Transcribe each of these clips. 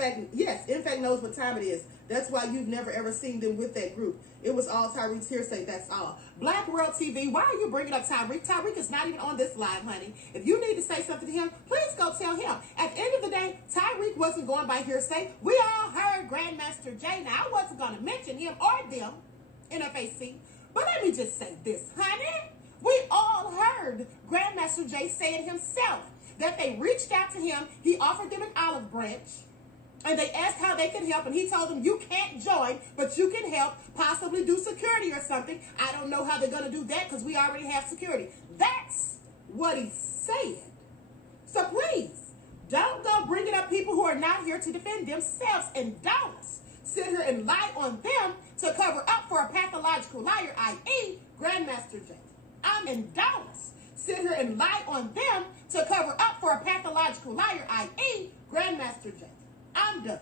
in fact knows what time it is. That's why you've never ever seen them with that group. It was all Tyreek's hearsay, that's all. BlackWorldTV, why are you bringing up Tyreek? Tyreek is not even on this live, honey. If you need to say something to him, please go tell him. At the end of the day, Tyreek wasn't going by hearsay. We all heard Grandmaster Jay. Now, I wasn't going to mention him or them, NFAC. But let me just say this, honey. We all heard Grandmaster Jay say it himself, that they reached out to him. He offered them an olive branch. And they asked how they could help, and he told them, you can't join, but you can help, possibly do security or something. I don't know how they're going to do that because we already have security. That's what he said. So please, don't go bringing up people who are not here to defend themselves, and don't sit here and lie on them to cover up for a pathological liar, i.e. Grandmaster Jay. And don't sit here and lie on them to cover up for a pathological liar, i.e. Grandmaster Jay. I'm done.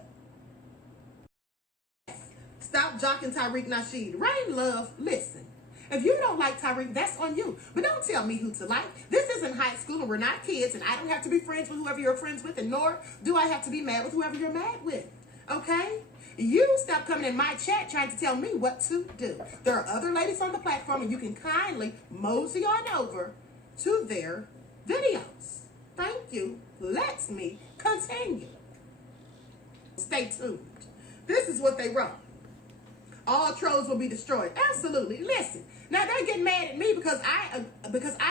Stop jocking Tariq Nasheed. Rain Love, listen. If you don't like Tariq, that's on you. But don't tell me who to like. This isn't high school and we're not kids, and I don't have to be friends with whoever you're friends with, and nor do I have to be mad with whoever you're mad with. Okay? You stop coming in my chat trying to tell me what to do. There are other ladies on the platform, and you can kindly mosey on over to their videos. Thank you. Let me continue. Stay tuned. This is what they wrote. All trolls will be destroyed. Absolutely. Listen. Now they're getting mad at me because I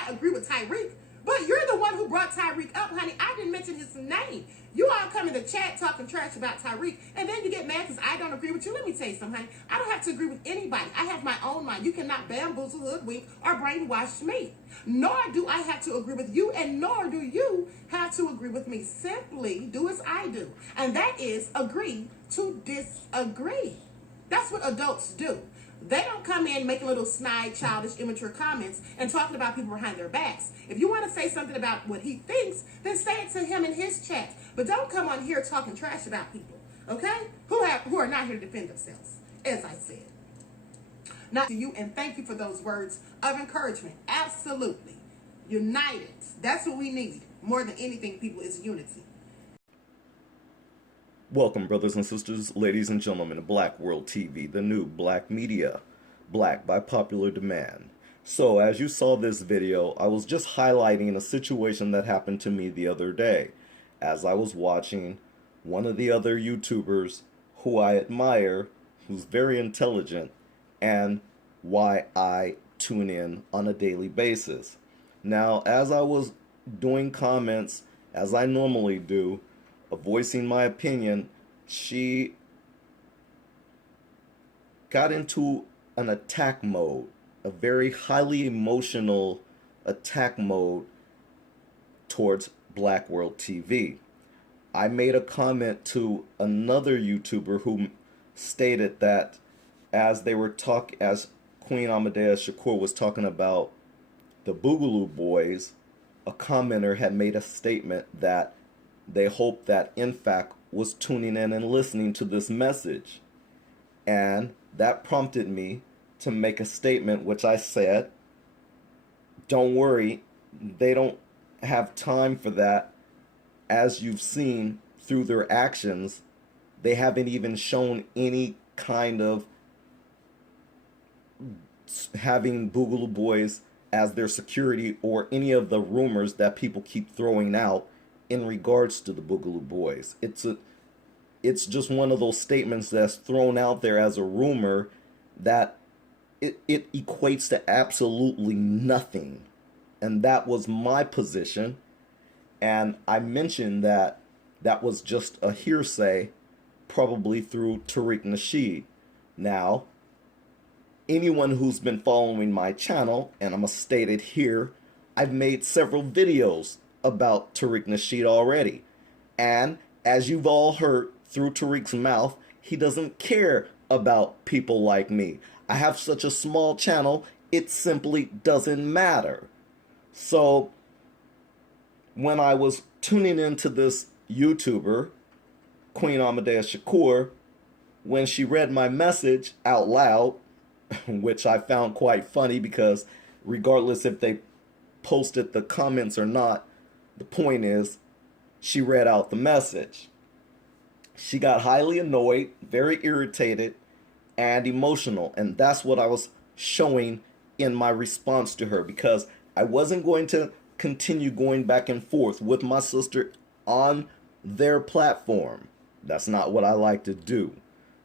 agree with Tyreek. But you're the one who brought Tyreek up, honey. I didn't mention his name. You all come in the chat talking trash about Tyreek, and then you get mad because I don't agree with you. Let me tell you something, honey. I don't have to agree with anybody. I have my own mind. You cannot bamboozle, hoodwink, or brainwash me. Nor do I have to agree with you, and nor do you have to agree with me. Simply do as I do, and that is agree to disagree. That's what adults do. They don't come in making little snide, childish, immature comments and talking about people behind their backs. If you want to say something about what he thinks, then say it to him in his chat. But don't come on here talking trash about people, okay? Who are not here to defend themselves, as I said. Not to you, and thank you for those words of encouragement. Absolutely. United. That's what we need. More than anything, people, is unity. Welcome, brothers and sisters, ladies and gentlemen, to BlackWorldTV, the new black media, black by popular demand. So, as you saw this video, I was just highlighting a situation that happened to me the other day, as I was watching one of the other YouTubers who I admire, who's very intelligent, and why I tune in on a daily basis. Now, as I was doing comments, as I normally do, voicing my opinion, she got into an attack mode, a very highly emotional attack mode towards BlackWorldTV. I made a comment to another YouTuber who stated that as Queen Ahmadiyyah Shakur was talking about the Boogaloo Boys, a commenter had made a statement that they hoped that InFact was tuning in and listening to this message. And that prompted me to make a statement which I said, don't worry, they don't have time for that. As you've seen through their actions, they haven't even shown any kind of having Boogaloo Boys as their security or any of the rumors that people keep throwing out in regards to the Boogaloo Boys. It's just one of those statements that's thrown out there as a rumor that it equates to absolutely nothing. And that was my position. And I mentioned that that was just a hearsay, probably through Tariq Nasheed. Now, anyone who's been following my channel, and I'm going to state it here, I've made several videos about Tariq Nasheed already. And as you've all heard through Tariq's mouth, he doesn't care about people like me. I have such a small channel, it simply doesn't matter. So when I was tuning into this YouTuber, Queen Ahmadiyyah Shakur, when she read my message out loud, which I found quite funny because regardless if they posted the comments or not, the point is she read out the message. She got highly annoyed, very irritated, and emotional. And that's what I was showing in my response to her, because I wasn't going to continue going back and forth with my sister on their platform. That's not what I like to do.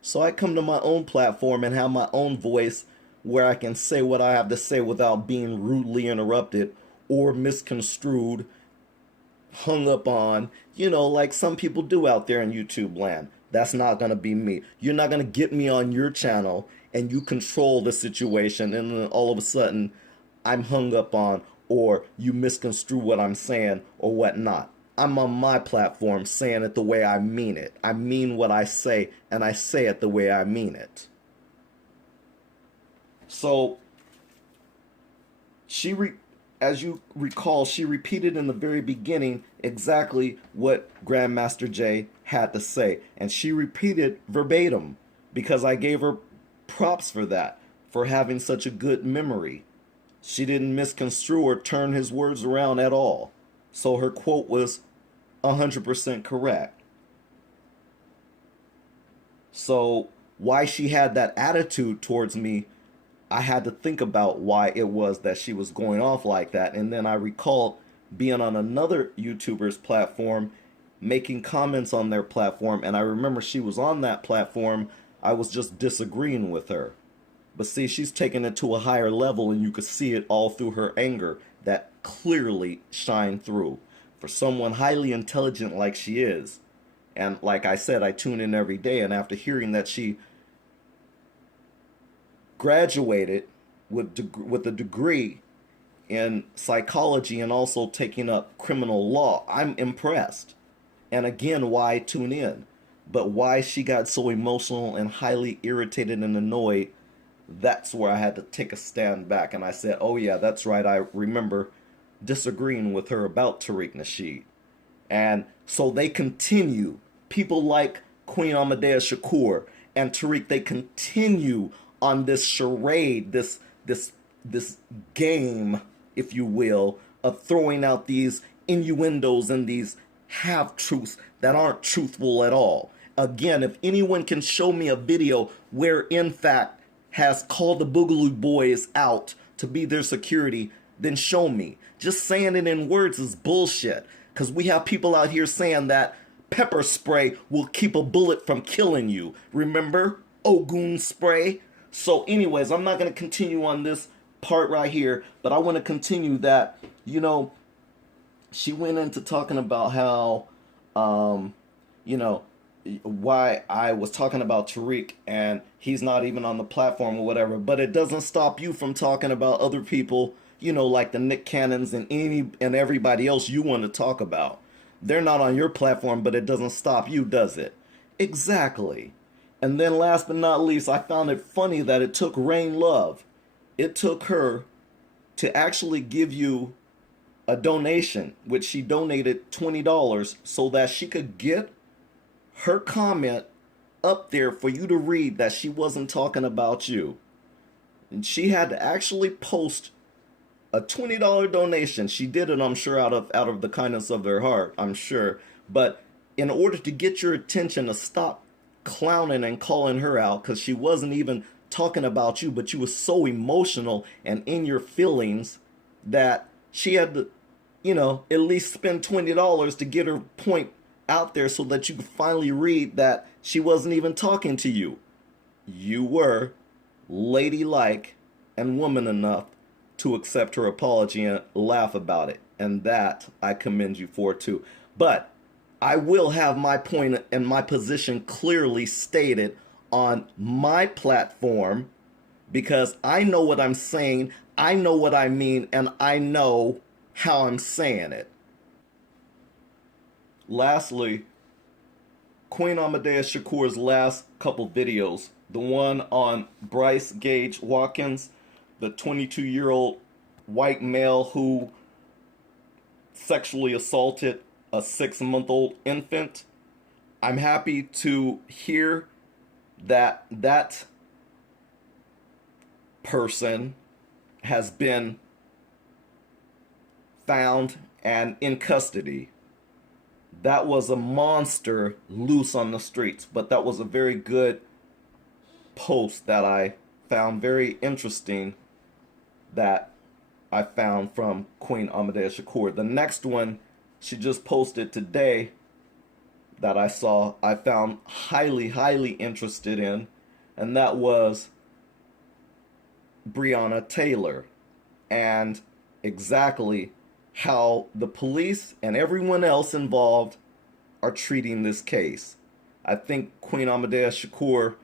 So I come to my own platform and have my own voice where I can say what I have to say without being rudely interrupted or misconstrued, hung up on, like some people do out there in YouTube land. That's not going to be me. You're not going to get me on your channel and you control the situation, and then all of a sudden I'm hung up on, or you misconstrue what I'm saying or whatnot. I'm on my platform saying it the way I mean it. I mean what I say, and I say it the way I mean it. So as you recall, she repeated in the very beginning exactly what Grandmaster Jay had to say. And she repeated verbatim because I gave her props for that, for having such a good memory. She didn't misconstrue or turn his words around at all. So her quote was 100% correct. So why she had that attitude towards me, I had to think about why it was that she was going off like that. And then I recalled being on another YouTuber's platform, making comments on their platform. And I remember she was on that platform. I was just disagreeing with her. But see, she's taken it to a higher level, and you could see it all through her anger that clearly shined through. For someone highly intelligent like she is, and like I said, I tune in every day, and after hearing that she graduated with a degree in psychology and also taking up criminal law, I'm impressed. And again, why tune in? But why she got so emotional and highly irritated and annoyed, that's where I had to take a stand back. And I said, oh yeah, that's right. I remember disagreeing with her about Tariq Nasheed. And so they continue. People like Queen Ahmadiyyah Shakur and Tariq, they continue on this charade, this game, if you will, of throwing out these innuendos and these half-truths that aren't truthful at all. Again, if anyone can show me a video where, in fact, has called the Boogaloo Boys out to be their security, then show me. Just saying it in words is bullshit. Because we have people out here saying that pepper spray will keep a bullet from killing you. Remember? Ogun spray. So anyways, I'm not going to continue on this part right here, but I want to continue that, she went into talking about how, why I was talking about Tariq and he's not even on the platform or whatever, but it doesn't stop you from talking about other people, like the Nick Cannons and everybody else you want to talk about. They're not on your platform, but it doesn't stop you, does it? Exactly. And then last but not least, I found it funny that it took Rain Love. It took her to actually give you a donation, which she donated $20 so that she could get her comment up there for you to read that she wasn't talking about you. And she had to actually post a $20 donation. She did it, I'm sure, out of the kindness of her heart, I'm sure. But in order to get your attention to stop clowning and calling her out, because she wasn't even talking about you, but you were so emotional and in your feelings that she had to, at least spend $20 to get her point out there so that you could finally read that she wasn't even talking to you. You were ladylike and woman enough to accept her apology and laugh about it. And that I commend you for too. But I will have my point and my position clearly stated on my platform, because I know what I'm saying, I know what I mean, and I know how I'm saying it. Lastly, Queen Ahmadiyyah Shakur's last couple videos, the one on Bryce Gage Watkins, the 22-year-old white male who sexually assaulted a 6-month-old infant. I'm happy to hear that that person has been found and in custody. that was a monster loose on the streets. But that was a very good post that I found very interesting, that I found from Queen Ahmadiyyah Shakur. The next one she just posted today that I saw, I found highly, highly interested in, and that was Breonna Taylor, and exactly how the police and everyone else involved are treating this case. I think Queen Ahmadiyyah Shakur,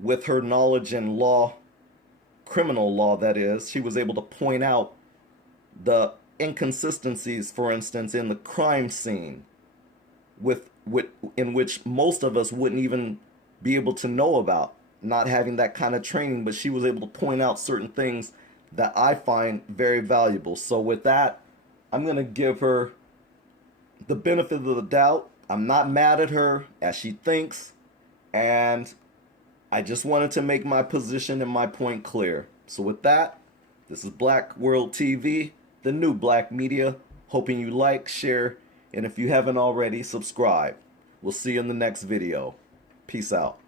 with her knowledge in law, criminal law that is, she was able to point out the inconsistencies, for instance, in the crime scene, in which most of us wouldn't even be able to know about, not having that kind of training, but she was able to point out certain things that I find very valuable. So with that, I'm going to give her the benefit of the doubt. I'm not mad at her as she thinks, and I just wanted to make my position and my point clear. So with that, this is BlackWorldTV, the new black media. Hoping you like, share, and if you haven't already, subscribe. We'll see you in the next video. Peace out.